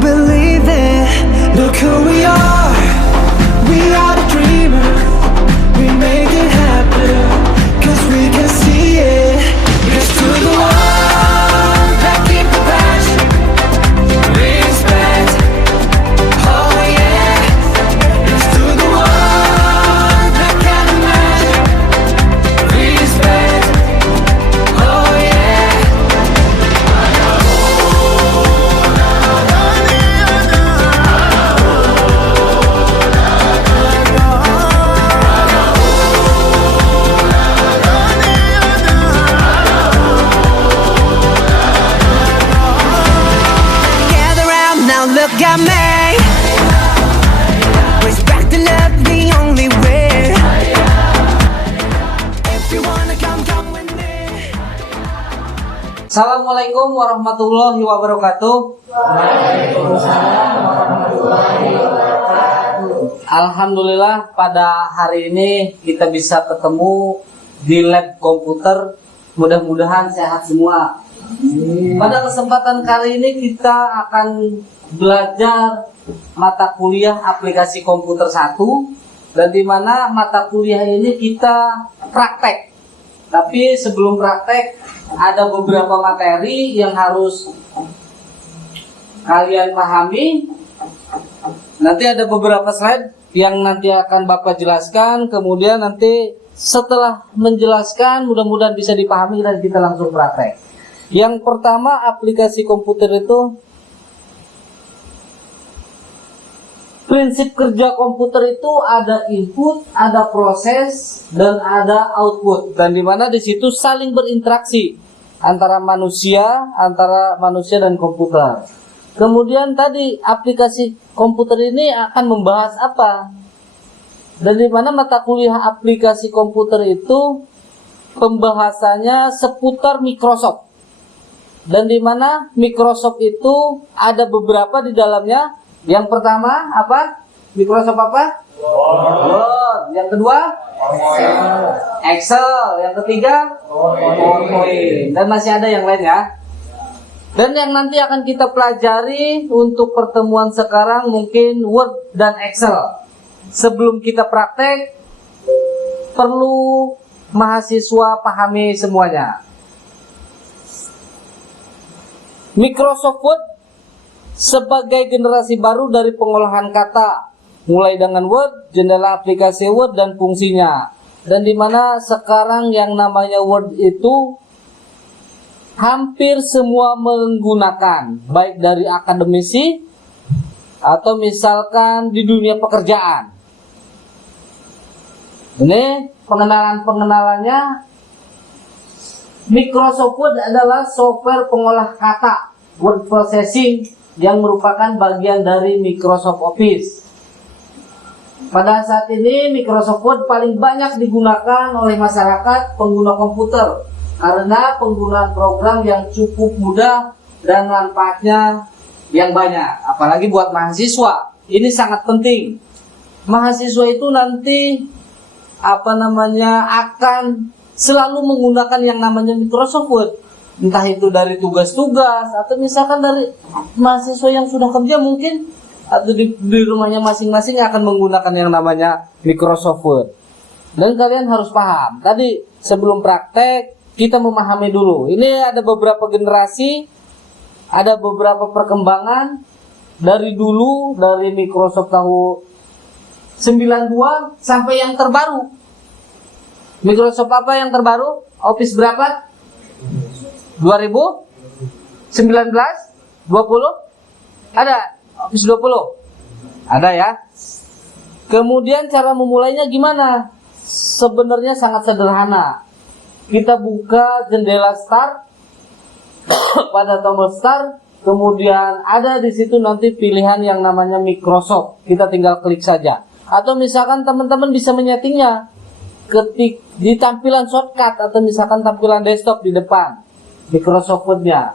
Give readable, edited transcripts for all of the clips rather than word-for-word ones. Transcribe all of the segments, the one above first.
believe it. Look who we are. We are the dreamers. We make it happen. 'Cause we can see it. Here's to the ones that keep the passion. Respect. Oh yeah. Here's to the ones that can't imagine. Respect. Oh yeah. Gather round now, look at me. Respect and love the only way. If you wanna come, come with me. Assalamualaikum warahmatullahi wabarakatuh. Alhamdulillah pada hari ini kita bisa ketemu di lab komputer. Mudah-mudahan sehat semua. Pada kesempatan kali ini kita akan belajar mata kuliah aplikasi komputer 1, dan di mana mata kuliah ini kita praktek. Tapi sebelum praktek ada beberapa materi yang harus kalian pahami. Nanti ada beberapa slide yang nanti akan Bapak jelaskan. Kemudian nanti setelah menjelaskan mudah-mudahan bisa dipahami dan kita langsung praktek. Yang pertama, aplikasi komputer itu prinsip kerja komputer itu ada input, ada proses, dan ada output. Dan di mana di situ saling berinteraksi antara manusia dan komputer. Kemudian tadi aplikasi komputer ini akan membahas apa? Dan di mana mata kuliah aplikasi komputer itu pembahasannya seputar Microsoft. Dan di mana Microsoft itu ada beberapa di dalamnya. Yang pertama apa? Microsoft apa? Word. Yang kedua? Excel. Yang ketiga? PowerPoint. Dan masih ada yang lain ya. Dan yang nanti akan kita pelajari untuk pertemuan sekarang mungkin Word dan Excel. Sebelum kita praktek, perlu mahasiswa pahami semuanya. Microsoft Word sebagai generasi baru dari pengolahan kata, mulai dengan Word, jendela aplikasi Word dan fungsinya. Dan dimana sekarang yang namanya Word itu hampir semua menggunakan, baik dari akademisi atau misalkan di dunia pekerjaan. Ini pengenalannya. Microsoft Word adalah software pengolah kata, word processing, yang merupakan bagian dari Microsoft Office. Pada saat ini Microsoft Word paling banyak digunakan oleh masyarakat pengguna komputer karena penggunaan program yang cukup mudah dan manfaatnya yang banyak. Apalagi buat mahasiswa, ini sangat penting. Mahasiswa itu nanti akan selalu menggunakan yang namanya Microsoft Word. Entah itu dari tugas-tugas atau misalkan dari mahasiswa yang sudah kerja mungkin atau di rumahnya masing-masing akan menggunakan yang namanya Microsoft Word. Dan kalian harus paham. Tadi sebelum praktek kita memahami dulu. Ini ada beberapa generasi, ada beberapa perkembangan dari dulu, dari Microsoft tahun 92 sampai yang terbaru. Microsoft apa yang terbaru? Office berapa? 2019? 20? Ada? Office 20? Ada ya? Kemudian cara memulainya gimana? Sebenarnya sangat sederhana. Kita buka jendela Start pada tombol Start, kemudian ada di situ nanti pilihan yang namanya Microsoft. Kita tinggal klik saja. Atau misalkan teman-teman bisa menyetingnya ketik di tampilan shortcut atau misalkan tampilan desktop di depan Microsoft Word-nya.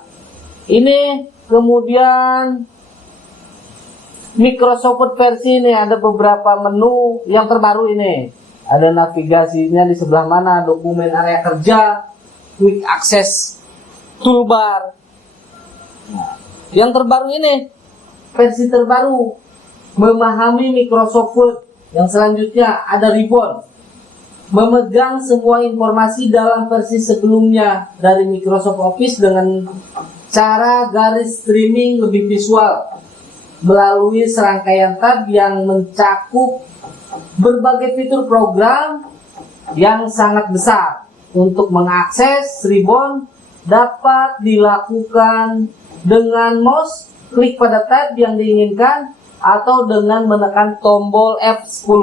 Ini kemudian Microsoft Word versi ini ada beberapa menu yang terbaru ini. Ada navigasinya di sebelah mana, dokumen area kerja, quick access toolbar. Nah, yang terbaru ini versi terbaru, memahami Microsoft Word. Yang selanjutnya ada Ribbon, memegang semua informasi dalam versi sebelumnya dari Microsoft Office dengan cara garis streaming lebih visual melalui serangkaian tab yang mencakup berbagai fitur program yang sangat besar. Untuk mengakses Ribbon dapat dilakukan dengan mouse, klik pada tab yang diinginkan, atau dengan menekan tombol F10.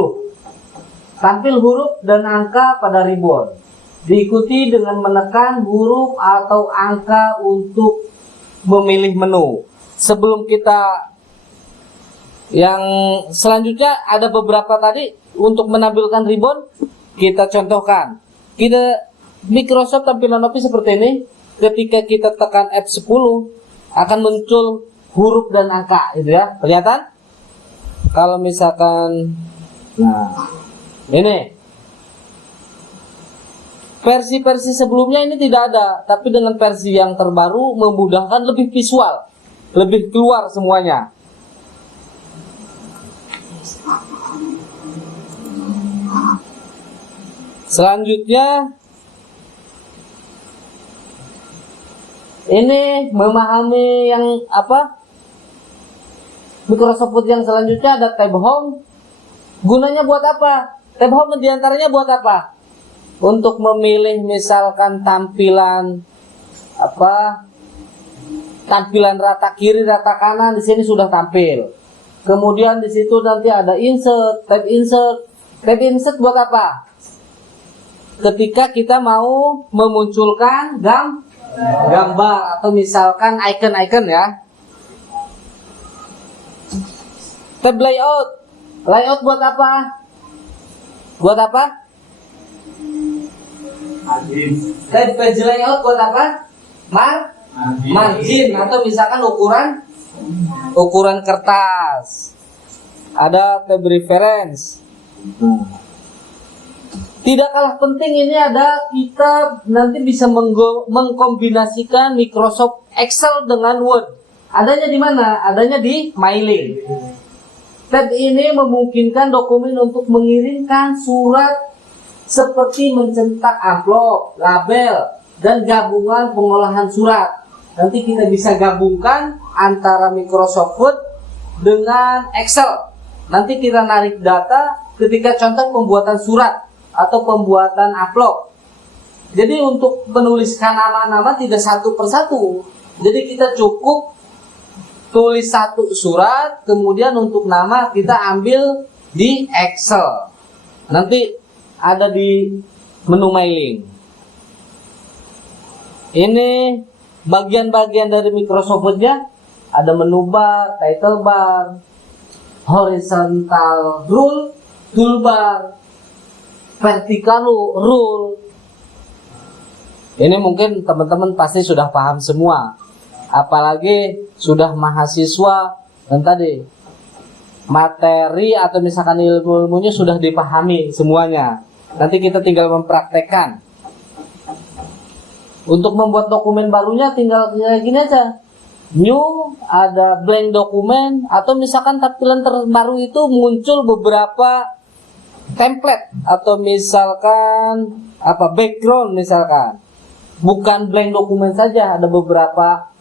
Tampil huruf dan angka pada Ribbon, diikuti dengan menekan huruf atau angka untuk memilih menu. Sebelum kita yang selanjutnya, ada beberapa tadi untuk menampilkan Ribbon, kita contohkan. Microsoft tampilan Office seperti ini. Ketika kita tekan F10 akan muncul huruf dan angka, itu ya, kelihatan. Kalau misalkan, nah ini versi-versi sebelumnya ini tidak ada, tapi dengan versi yang terbaru memudahkan, lebih visual, lebih keluar semuanya. Selanjutnya ini memahami yang apa? Microsoft Word yang selanjutnya ada tab home. Gunanya buat apa? Tab home diantaranya buat apa? Untuk memilih misalkan tampilan apa? Tampilan rata kiri, rata kanan, di sini sudah tampil. Kemudian di situ nanti ada insert, tab insert. Tab insert buat apa? Ketika kita mau memunculkan gambar atau misalkan icon-icon ya. Tab layout. Layout buat apa? Buat apa? Tab page layout buat apa? Margin atau misalkan ukuran kertas. Ada tab reference. Tidak kalah penting ini ada kita nanti bisa mengkombinasikan Microsoft Excel dengan Word. Adanya di mana? Adanya di mailing. Tab ini memungkinkan dokumen untuk mengirimkan surat seperti mencetak amplop, label, dan gabungan pengolahan surat. Nanti kita bisa gabungkan antara Microsoft Word dengan Excel. Nanti kita narik data ketika contoh pembuatan surat atau pembuatan amplop. Jadi untuk menuliskan nama-nama tidak satu persatu. Jadi kita cukup tulis satu surat, kemudian untuk nama kita ambil di Excel. Nanti ada di menu mailing. Ini bagian-bagian dari Microsoft Word-nya. Ada menu bar, title bar, horizontal rule, toolbar, vertical rule. Ini mungkin teman-teman pasti sudah paham semua. Apalagi sudah mahasiswa dan tadi materi atau misalkan ilmu-ilmunya sudah dipahami semuanya. Nanti kita tinggal mempraktekkan. Untuk membuat dokumen barunya tinggal gini aja. New, ada blank dokumen, atau misalkan tampilan terbaru itu muncul beberapa template atau misalkan apa background misalkan. Bukan blank dokumen saja, ada beberapa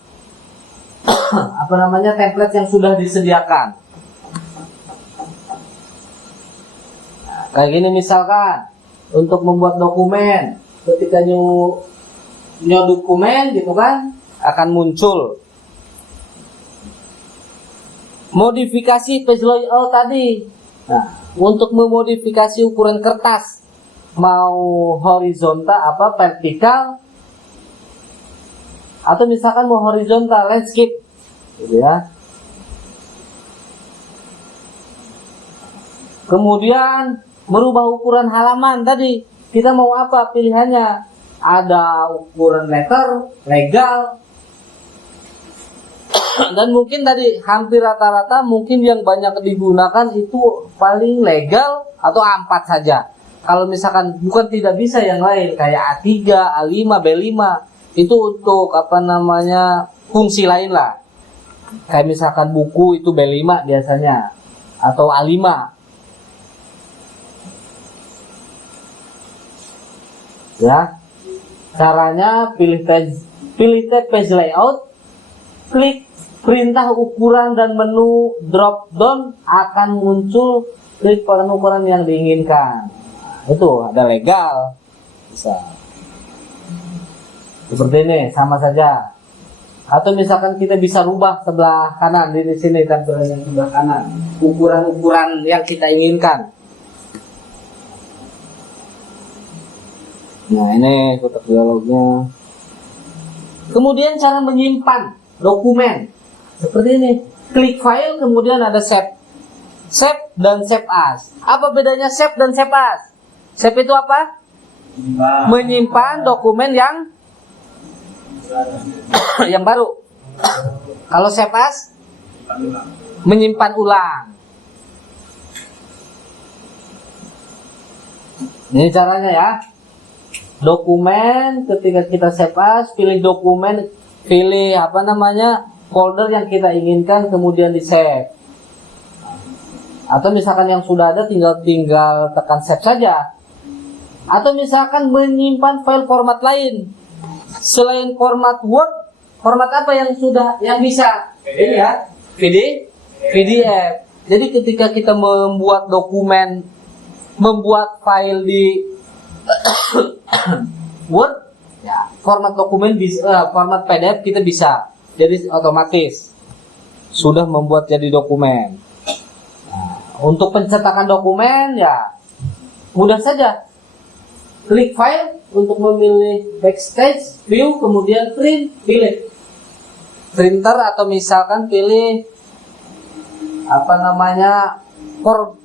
apa namanya template yang sudah disediakan. Kayak gini misalkan untuk membuat dokumen, ketika new dokumen gitu kan akan muncul. Modifikasi page layout tadi. Nah, untuk memodifikasi ukuran kertas mau horizontal apa vertikal atau misalkan mau horizontal landscape gitu ya. Kemudian merubah ukuran halaman tadi. Kita mau apa pilihannya? Ada ukuran letter, legal, dan mungkin tadi hampir rata-rata mungkin yang banyak digunakan itu paling legal atau A4 saja. Kalau misalkan bukan tidak bisa yang lain kayak A3, A5, B5 itu untuk apa namanya fungsi lain lah. Kayak misalkan buku itu B5 biasanya atau A5. Ya. Caranya pilih tab page layout, klik perintah ukuran dan menu drop down akan muncul klik ukuran yang diinginkan. Itu ada legal. Bisa. Seperti ini, sama saja. Atau misalkan kita bisa rubah sebelah kanan, di sini tampilan yang sebelah kanan, ukuran-ukuran yang kita inginkan. Nah, ini kotak dialognya. Kemudian cara menyimpan dokumen seperti ini. Klik file, kemudian ada save. Save dan save as. Apa bedanya save dan save as? Save itu apa? Menyimpan dokumen yang baru. Kalau save as menyimpan ulang. Ini caranya ya. Dokumen, ketika kita save as, pilih dokumen, pilih folder yang kita inginkan, kemudian di save. Atau misalkan yang sudah ada tinggal tekan save saja. Atau misalkan menyimpan file format lain selain format Word, format apa yang bisa? Ini ya, PDF. Jadi ketika kita membuat dokumen, membuat file di Word, ya, format dokumen format PDF kita bisa. Jadi otomatis sudah membuat jadi dokumen. Nah, untuk pencetakan dokumen ya mudah saja. Klik file untuk memilih backstage, view, kemudian print, pilih printer atau misalkan pilih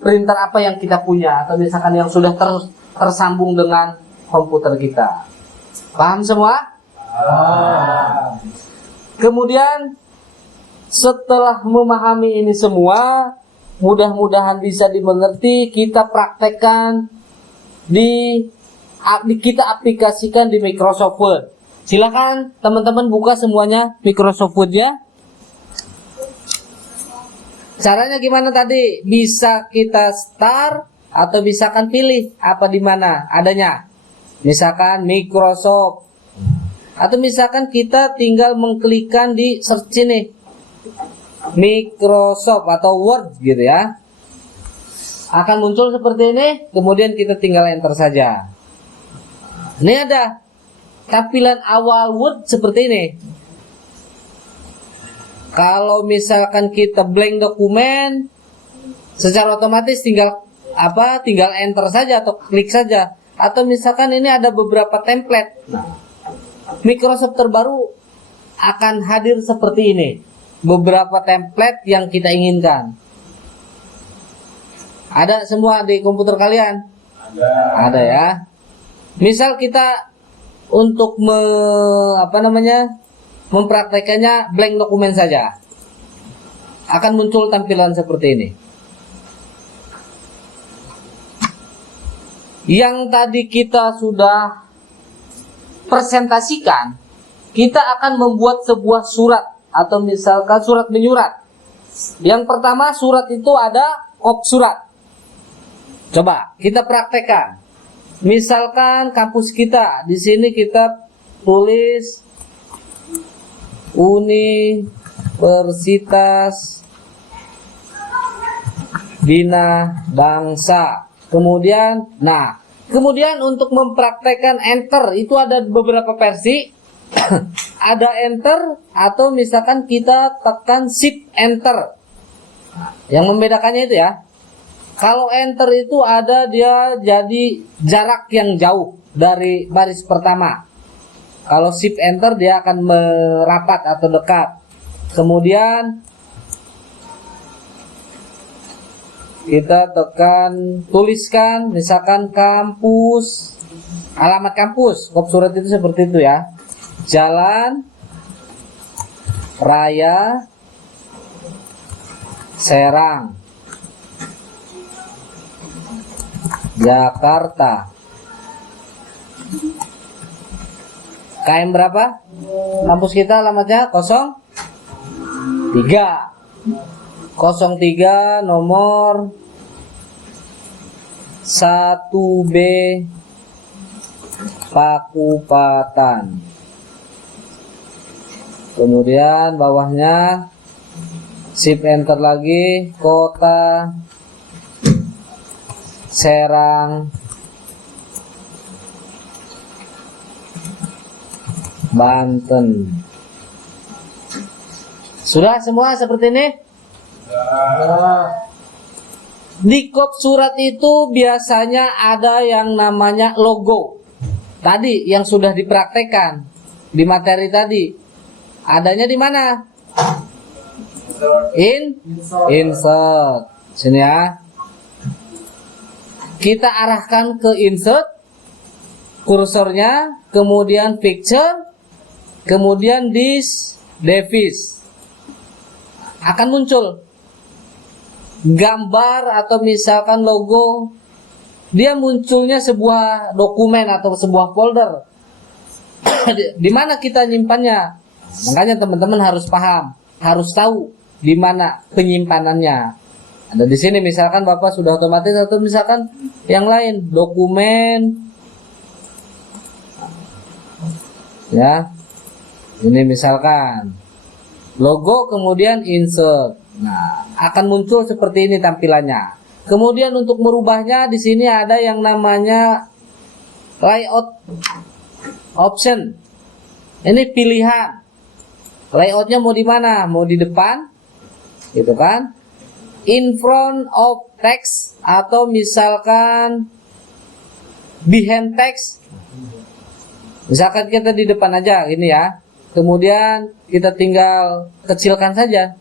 printer apa yang kita punya, atau misalkan yang sudah tersambung dengan komputer kita. Paham semua? Kemudian setelah memahami ini semua, mudah-mudahan bisa dimengerti, kita praktekkan kita aplikasikan di Microsoft Word. Silakan teman-teman buka semuanya Microsoft Word ya. Caranya gimana tadi? Bisa kita start atau misalkan pilih apa di mana adanya. Misalkan Microsoft. Atau misalkan kita tinggal mengklikkan di search ini. Microsoft atau Word gitu ya. Akan muncul seperti ini, kemudian kita tinggal enter saja. Ini ada tampilan awal Word seperti ini. Kalau misalkan kita blank dokumen, secara otomatis tinggal enter saja atau klik saja. Atau misalkan ini ada beberapa template. Microsoft terbaru akan hadir seperti ini. Beberapa template yang kita inginkan. Ada semua di komputer kalian? Ada ya. Misal kita untuk mempraktekannya blank dokumen saja, akan muncul tampilan seperti ini. Yang tadi kita sudah presentasikan, kita akan membuat sebuah surat atau misalkan surat menyurat. Yang pertama, surat itu ada kop surat. Coba kita praktekkan. Misalkan kampus kita, di sini kita tulis Universitas Bina Bangsa. Kemudian untuk mempraktekkan enter itu ada beberapa versi. Ada enter atau misalkan kita tekan shift enter. Yang membedakannya itu ya. Kalau enter itu ada dia jadi jarak yang jauh dari baris pertama. Kalau shift enter dia akan merapat atau dekat. Kemudian kita tekan tuliskan misalkan kampus, alamat kampus, kop surat itu seperti itu ya. Jalan Raya Serang, Jakarta. KM berapa? Kampus kita alamatnya 0. 03 nomor 1B Pakupatan. Kemudian bawahnya shift enter lagi, Kota Serang, Banten. Sudah semua seperti ini? Di kop surat itu biasanya ada yang namanya logo. Tadi yang sudah dipraktekkan di materi tadi. Adanya di mana? Insert. Sini ya. Kita arahkan ke insert, kursornya, kemudian picture, kemudian this device. Akan muncul gambar atau misalkan logo. Dia munculnya sebuah dokumen atau sebuah folder. Di mana kita nyimpannya? Makanya teman-teman harus paham, harus tahu di mana penyimpanannya. Ada di sini misalkan Bapak sudah otomatis, atau misalkan yang lain dokumen. Ya. Ini misalkan logo kemudian insert. Nah, akan muncul seperti ini tampilannya. Kemudian untuk merubahnya di sini ada yang namanya layout option. Ini pilihan. Layoutnya mau di mana? Mau di depan, gitu kan? In front of text atau misalkan behind text. Misalkan kita di depan aja, ini ya. Kemudian kita tinggal kecilkan saja.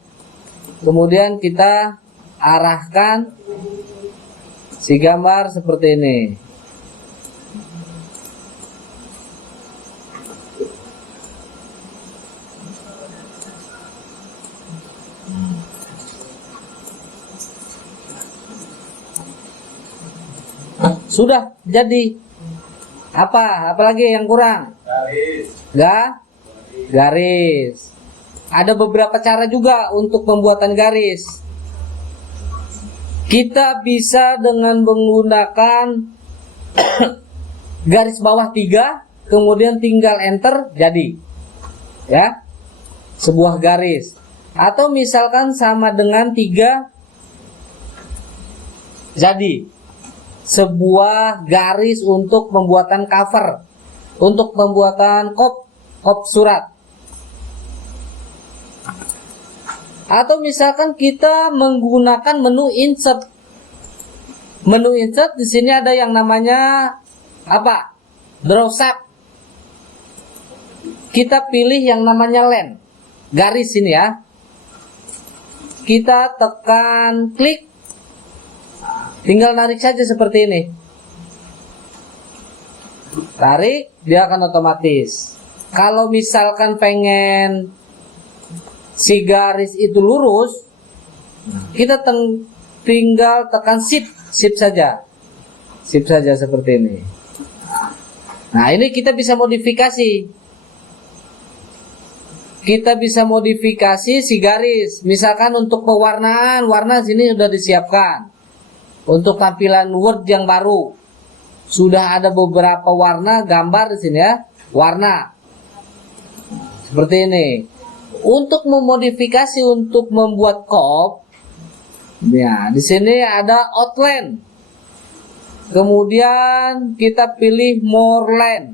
Kemudian kita arahkan si gambar seperti ini. Sudah jadi. Apalagi yang kurang? Garis. Ada beberapa cara juga untuk pembuatan garis. Kita bisa dengan menggunakan garis bawah 3, kemudian tinggal enter, jadi ya sebuah garis. Atau misalkan sama dengan 3, jadi sebuah garis untuk pembuatan cover, untuk pembuatan kop surat. Atau misalkan kita menggunakan menu insert. Menu insert di sini ada yang namanya apa? Draw shape. Kita pilih yang namanya line, garis ini ya. Kita tekan klik. Tinggal narik saja seperti ini. Tarik, dia akan otomatis. Kalau misalkan pengen si garis itu lurus, kita tinggal tekan shift saja seperti ini. Nah, ini kita bisa modifikasi. Kita bisa modifikasi si garis. Misalkan untuk pewarnaan, warna sini sudah disiapkan. Untuk tampilan Word yang baru, sudah ada beberapa warna gambar di sini ya, warna seperti ini. Untuk memodifikasi untuk membuat kop, ya di sini ada outline. Kemudian kita pilih more line.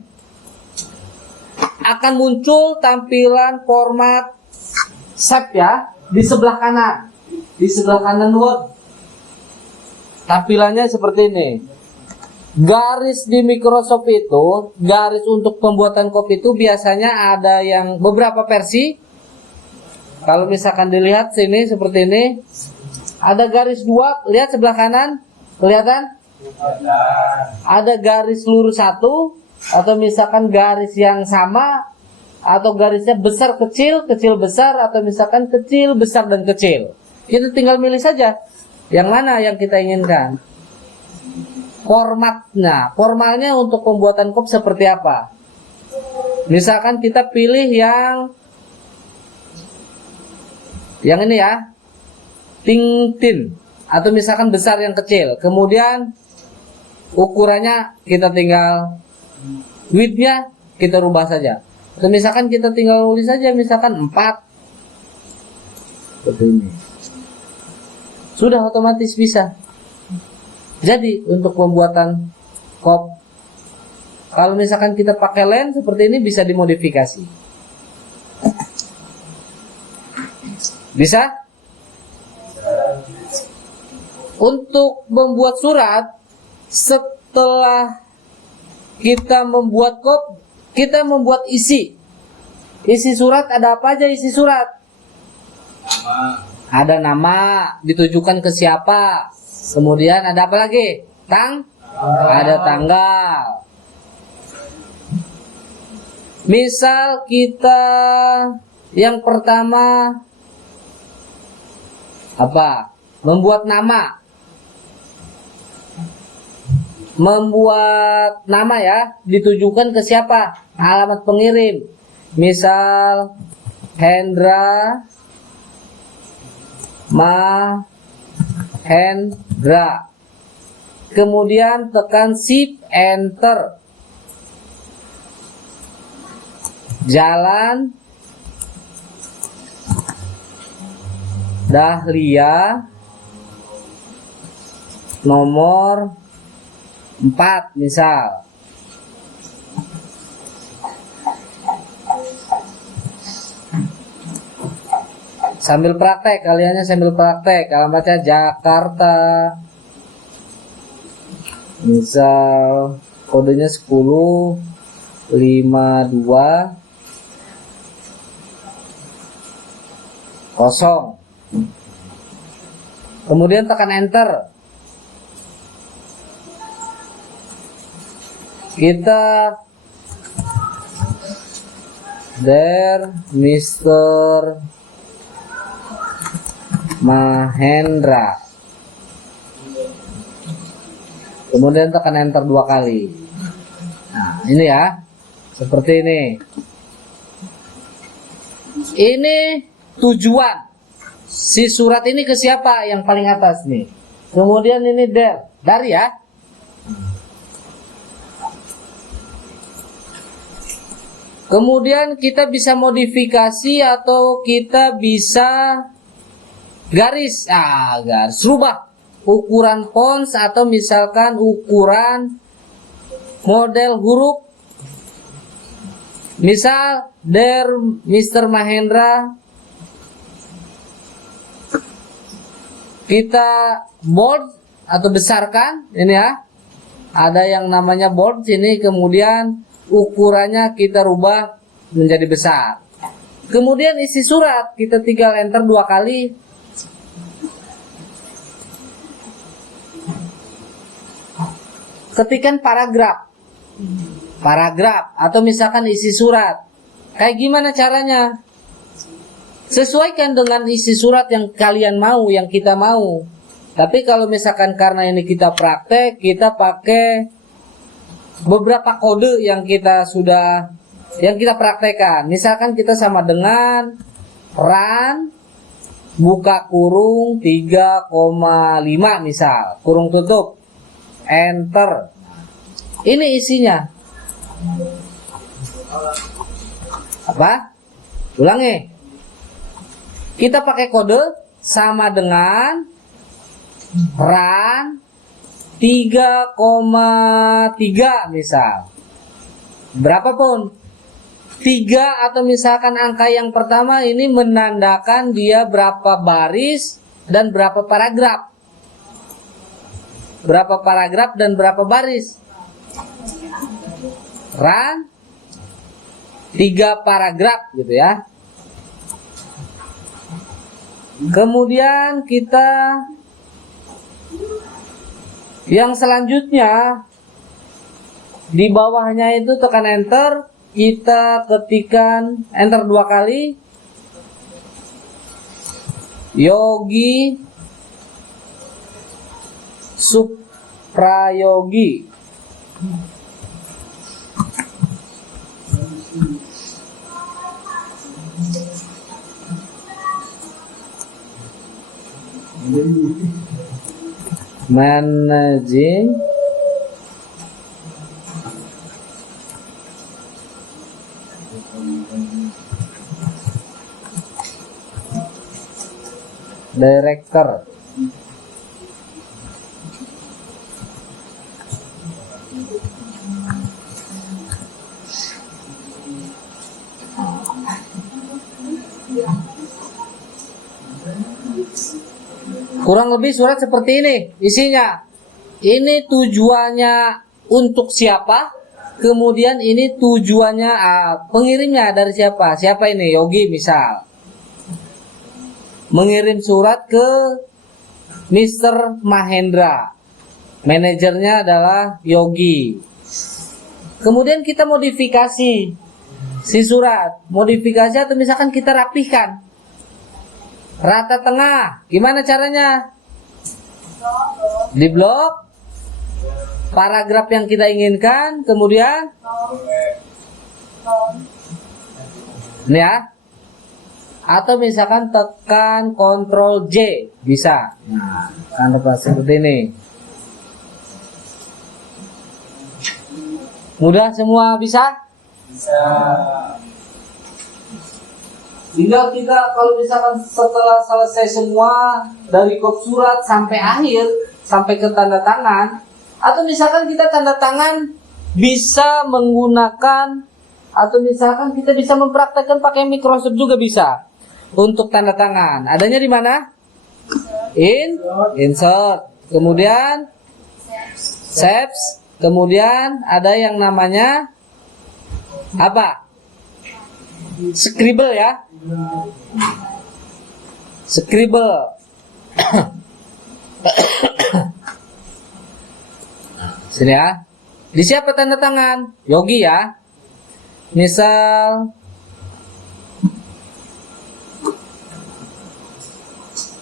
Akan muncul tampilan format shape ya di sebelah kanan. Di sebelah kanan Word. Tampilannya seperti ini. Garis di Microsoft itu, garis untuk pembuatan kop itu biasanya ada yang beberapa versi. Kalau misalkan dilihat sini seperti ini, ada garis 2, lihat sebelah kanan, kelihatan? Ada garis lurus 1, atau misalkan garis yang sama, atau garisnya besar kecil, kecil besar, atau misalkan kecil besar dan kecil. Kita tinggal milih saja yang mana yang kita inginkan. Formalnya untuk pembuatan kop seperti apa? Misalkan kita pilih yang Yang ini ya, Tintin, atau misalkan besar yang kecil. Kemudian ukurannya kita tinggal, widthnya kita rubah saja. Atau misalkan kita tinggal tulis saja, misalkan 4 seperti ini. Sudah otomatis bisa. Jadi untuk pembuatan kop, kalau misalkan kita pakai lens seperti ini bisa dimodifikasi. Bisa? Untuk membuat surat, setelah kita membuat kop, kita membuat isi. Isi surat ada apa aja isi surat? Ada nama, ditujukan ke siapa. Kemudian ada apa lagi? Ada tanggal. Misal kita yang pertama apa? Membuat nama. Membuat nama ya, ditujukan ke siapa? Alamat pengirim. Misal Hendra Mahendra. Kemudian tekan shift enter. Jalan Dahlia nomor 4 misal. Sambil praktek, kaliannya sambil praktek. Alamatnya Jakarta. Misal kodenya 1052 0. Kemudian tekan enter. Kita there Mr. Mahendra. Kemudian tekan enter 2 kali. Nah, ini ya. Seperti ini. Ini tujuan. Si surat ini ke siapa? Yang paling atas nih. Kemudian ini dari ya. Kemudian kita bisa modifikasi atau kita bisa garis. Garis rubah ukuran font atau misalkan ukuran model huruf. Misal Dear Mr. Mahendra, kita bold atau besarkan ini ya. Ada yang namanya bold sini, kemudian ukurannya kita rubah menjadi besar. Kemudian isi surat kita tinggal enter 2 kali. Ketikkan paragraf atau misalkan isi surat. Kayak gimana caranya? Sesuaikan dengan isi surat yang kalian mau, yang kita mau. Tapi kalau misalkan karena ini kita praktek, kita pakai beberapa kode yang kita praktekkan. Misalkan kita sama dengan run buka kurung 3,5 misal, kurung tutup, enter. Ini isinya apa? Ulangi. Kita pakai kode sama dengan run 3,3 misal. Berapapun 3 atau misalkan angka yang pertama ini menandakan dia berapa baris dan berapa paragraf. Berapa paragraf dan berapa baris. Run 3 paragraf gitu ya. Kemudian kita yang selanjutnya di bawahnya itu tekan enter, kita ketikkan enter 2 kali. Yogi Suprayogi. Managing Director. Kurang lebih surat seperti ini isinya. Ini tujuannya untuk siapa? Kemudian ini tujuannya pengirimnya dari siapa? Siapa ini? Yogi misal. Mengirim surat ke Mr. Mahendra. Manajernya adalah Yogi. Kemudian kita modifikasi si surat. Modifikasi atau misalkan kita rapihkan. Rata tengah, gimana caranya? Di blok paragraf yang kita inginkan, kemudian ini ya. Atau misalkan tekan Ctrl J, bisa. Nah, tanda seperti ini. Mudah semua bisa? Bisa. Tinggal kita kalau misalkan setelah selesai semua dari kop surat sampai akhir, sampai ke tanda tangan, atau misalkan kita tanda tangan bisa menggunakan, atau misalkan kita bisa mempraktekkan pakai Microsoft juga bisa. Untuk tanda tangan, adanya di mana? Insert, kemudian Saves, kemudian ada yang namanya apa? Scribble ya. Scribble. Sini ya. Di siapa tanda tangan? Yogi ya. Misal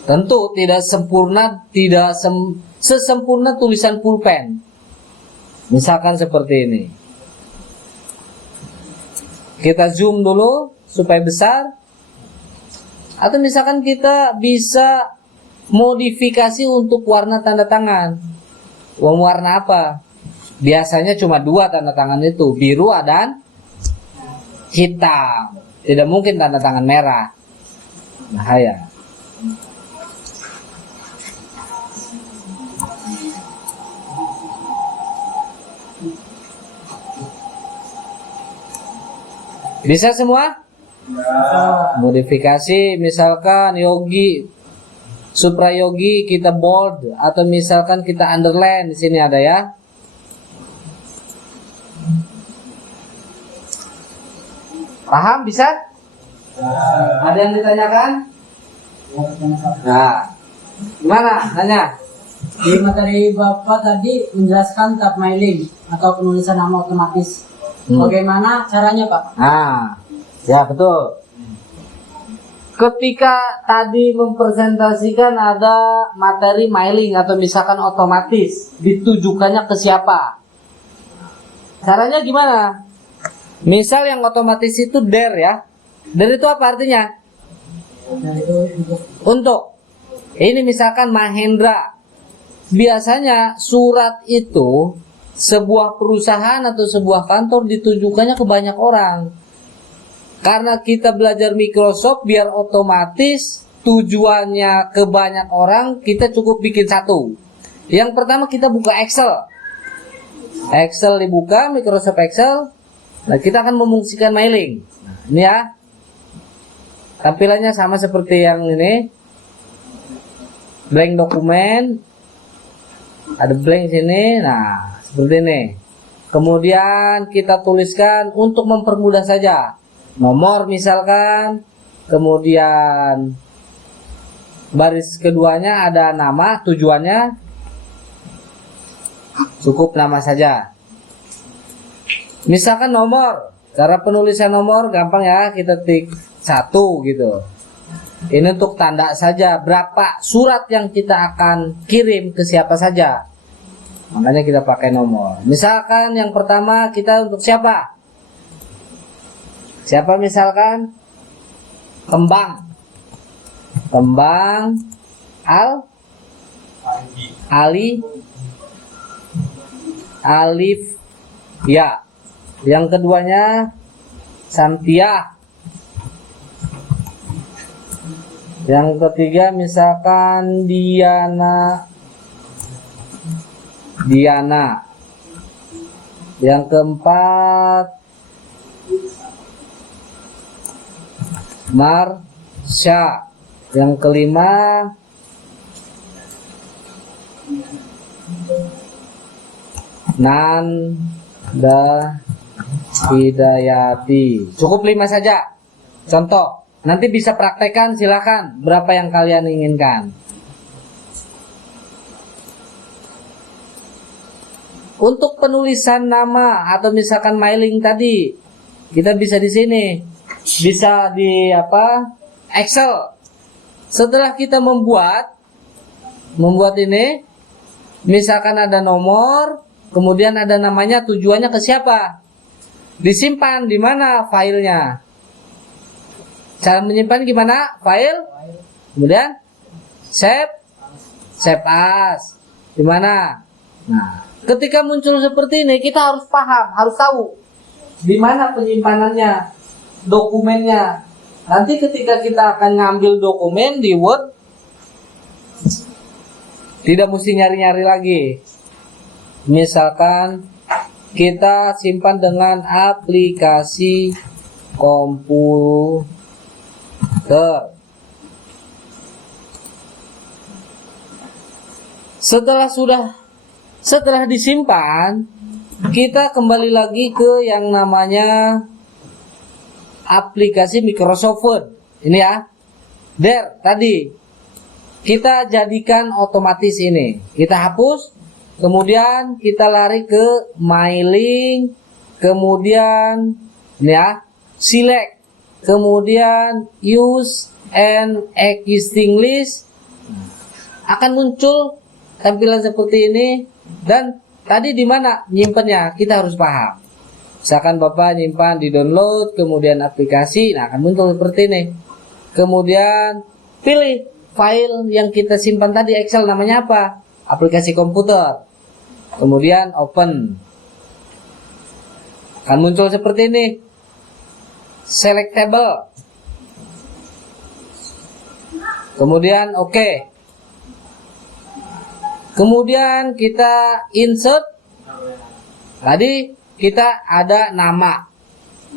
tentu tidak sempurna, tidak sesempurna tulisan pulpen. Misalkan seperti ini. Kita zoom dulu supaya besar. Atau misalkan kita bisa modifikasi untuk warna tanda tangan. Warna apa? Biasanya cuma dua tanda tangan itu, biru dan hitam. Tidak mungkin tanda tangan merah. Bahaya. Bisa semua? Ya. Modifikasi misalkan Yogi, Supra Yogi kita bold atau misalkan kita underline, di sini ada ya. Paham bisa? Ya. Ada yang ditanyakan? Nah, gimana? Nanya. Di materi Bapak tadi menjelaskan tab mailing atau penulisan nama otomatis. Bagaimana caranya, Pak? Nah, ya betul. Ketika tadi mempresentasikan ada materi mailing atau misalkan otomatis, ditujukannya ke siapa? Caranya gimana? Misal yang otomatis itu der ya. Der itu apa artinya? Untuk. Ini misalkan Mahendra. Biasanya surat itu sebuah perusahaan atau sebuah kantor ditujukannya ke banyak orang. Karena kita belajar Microsoft biar otomatis tujuannya ke banyak orang, kita cukup bikin satu. Yang pertama kita buka Excel. Excel dibuka, Microsoft Excel. Nah, kita akan memfungsikan mailing. Nah, ini ya. Tampilannya sama seperti yang ini. Blank dokumen. Ada blank sini. Nah, seperti ini. Kemudian kita tuliskan untuk mempermudah saja. Nomor misalkan. Kemudian baris keduanya ada nama, tujuannya. Cukup nama saja. Misalkan nomor. Cara penulisan nomor gampang ya. Kita tik 1 gitu. Ini untuk tanda saja berapa surat yang kita akan kirim ke siapa saja. Makanya kita pakai nomor. Misalkan yang pertama kita untuk siapa? Siapa misalkan? Kembang Ali, alif, ya. Yang keduanya Santia. Yang ketiga misalkan Diana. Yang keempat Marsha. Yang kelima Nanda Hidayati. Cukup 5 saja. Contoh. Nanti bisa praktekkan, silakan. Berapa yang kalian inginkan. Untuk penulisan nama atau misalkan mailing tadi, kita bisa di sini. Bisa di Excel. Setelah kita membuat ini, misalkan ada nomor, kemudian ada namanya, tujuannya ke siapa? Disimpan di mana filenya? Cara menyimpan gimana? File, kemudian save as. Di mana? Nah, ketika muncul seperti ini, kita harus paham, harus tahu di mana penyimpanannya, dokumennya. Nanti ketika kita akan ngambil dokumen di Word, tidak mesti nyari-nyari lagi. Misalkan kita simpan dengan aplikasi komputer. Setelah disimpan, kita kembali lagi ke yang namanya aplikasi Microsoft Word. Ini ya. Tadi kita jadikan otomatis ini. Kita hapus, kemudian kita lari ke mailing, kemudian ini ya, select, kemudian use and existing list. Akan muncul tampilan seperti ini. Dan tadi di mana nyimpennya kita harus paham. Misalkan Bapak nyimpan di download, kemudian aplikasi, nah akan muncul seperti ini. Kemudian pilih file yang kita simpan tadi, Excel, namanya apa? Aplikasi komputer. Kemudian open. Akan muncul seperti ini. Selectable. Kemudian oke. Kemudian kita insert. Tadi kita ada nama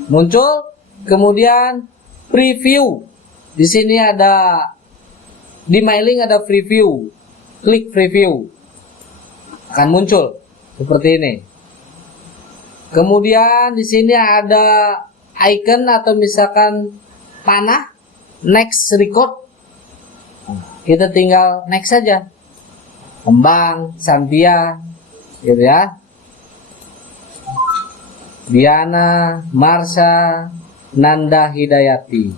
muncul, kemudian preview. Di sini ada, di mailing ada preview. Klik preview. Akan muncul seperti ini. Kemudian di sini ada icon atau misalkan panah, next record. Kita tinggal next saja. Kembang, Santia, gitu ya. Diana, Marsha, Nanda Hidayati.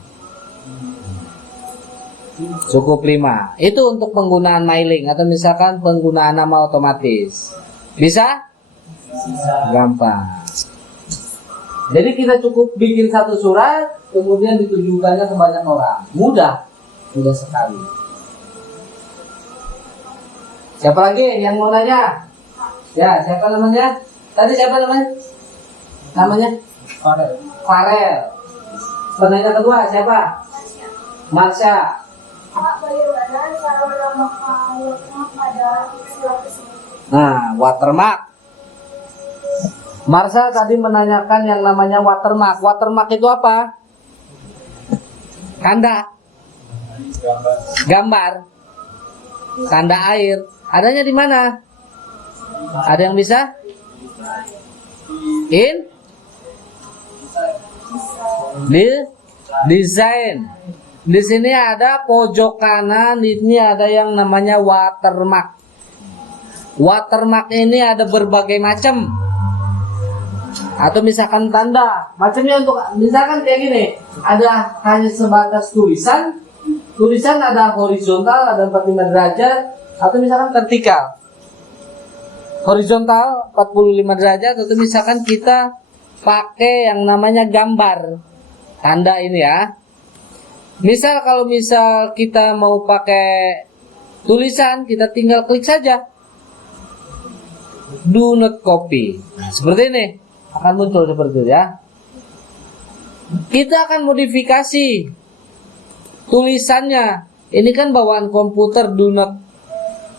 Cukup 5. Itu untuk penggunaan mailing atau misalkan penggunaan nama otomatis. Bisa? Gampang. Jadi kita cukup bikin satu surat, kemudian ditujukannya ke banyak orang. Mudah sekali. Siapa lagi yang mau nanya? Ya, siapa namanya? Tadi siapa namanya? Namanya? Farel. Penanya kedua siapa? Marsha. Nah, watermark. Marsha tadi menanyakan yang namanya watermark. Watermark itu apa? Tanda. Gambar. Tanda air. Adanya di mana? Ada yang bisa? Di desain. Di sini ada pojok kanan, ini ada yang namanya watermark. Watermark ini ada berbagai macam. Atau misalkan tanda, macamnya untuk misalkan kayak gini, ada hanya sebatas tulisan. Tulisan ada horizontal, ada 45 derajat, atau misalkan vertikal. Horizontal 45 derajat, atau misalkan kita pakai yang namanya gambar. Tanda ini ya. Misal kalau misal kita mau pakai tulisan, kita tinggal klik saja do not copy. Nah, seperti ini akan muncul seperti itu ya. Kita akan modifikasi tulisannya. Ini kan bawaan komputer do not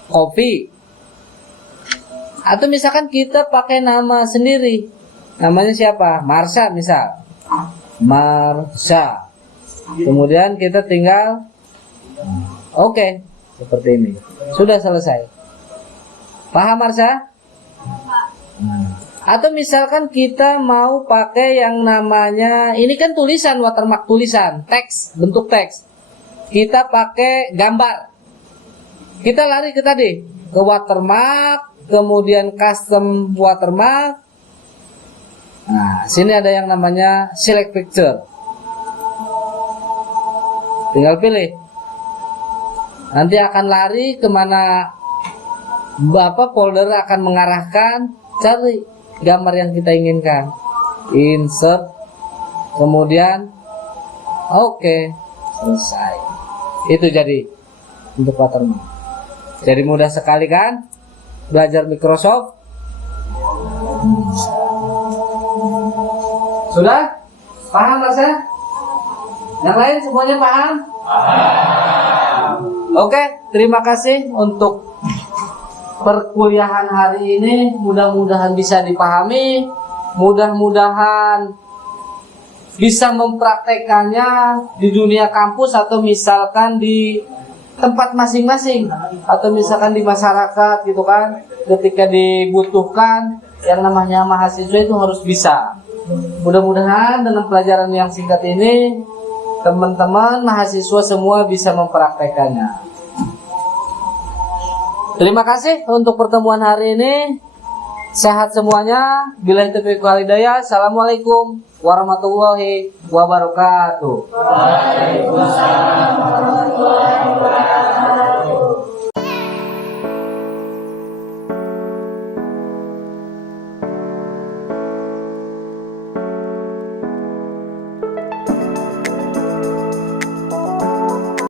copy. Atau misalkan kita pakai nama sendiri. Namanya siapa? Marsha misal. Marsha. Kemudian kita tinggal oke, seperti ini. Sudah selesai. Paham Marsha? Atau misalkan kita mau pakai yang namanya, ini kan tulisan, watermark tulisan, teks, bentuk teks. Kita pakai gambar. Kita lari ke tadi, ke watermark, kemudian custom watermark. Nah, sini ada yang namanya select picture. Tinggal pilih. Nanti akan lari kemana Bapak folder akan mengarahkan, cari gambar yang kita inginkan, insert, kemudian oke, selesai. Itu jadi untuk watermark. Jadi mudah sekali kan belajar Microsoft? Sudah? Paham Mas ya? Yang lain semuanya paham? Oke, terima kasih untuk perkuliahan hari ini. Mudah-mudahan bisa dipahami, mudah-mudahan bisa mempraktekannya di dunia kampus atau misalkan di tempat masing-masing, atau misalkan di masyarakat gitu kan. Ketika dibutuhkan, yang namanya mahasiswa itu harus bisa. Mudah-mudahan dengan pelajaran yang singkat ini teman-teman mahasiswa semua bisa mempraktekannya. Terima kasih untuk pertemuan hari ini. Sehat semuanya. Billahi taufiq wal hidayah. Assalamualaikum warahmatullahi wabarakatuh. Waalaikumsalam warahmatullahi wabarakatuh.